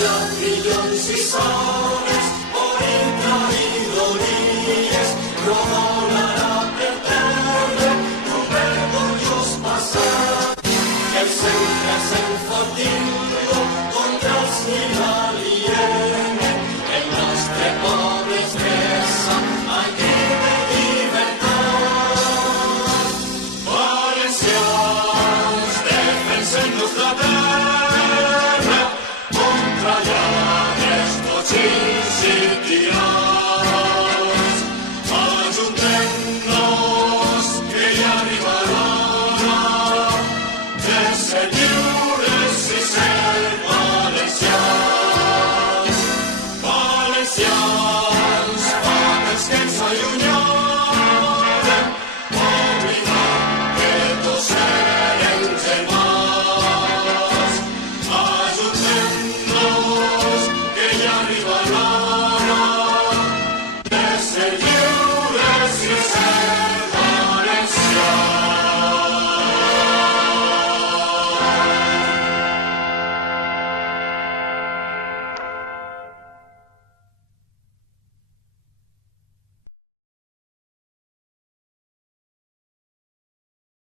Trillons i sones, poeta i dolies, no volarà per terra, no vergonyós passat, que sempre s'enfortint-lo contra els qui l'alienen, el nostre poble es dressa aquí de llibertat. Valencians, defensem nostra terra contra allà.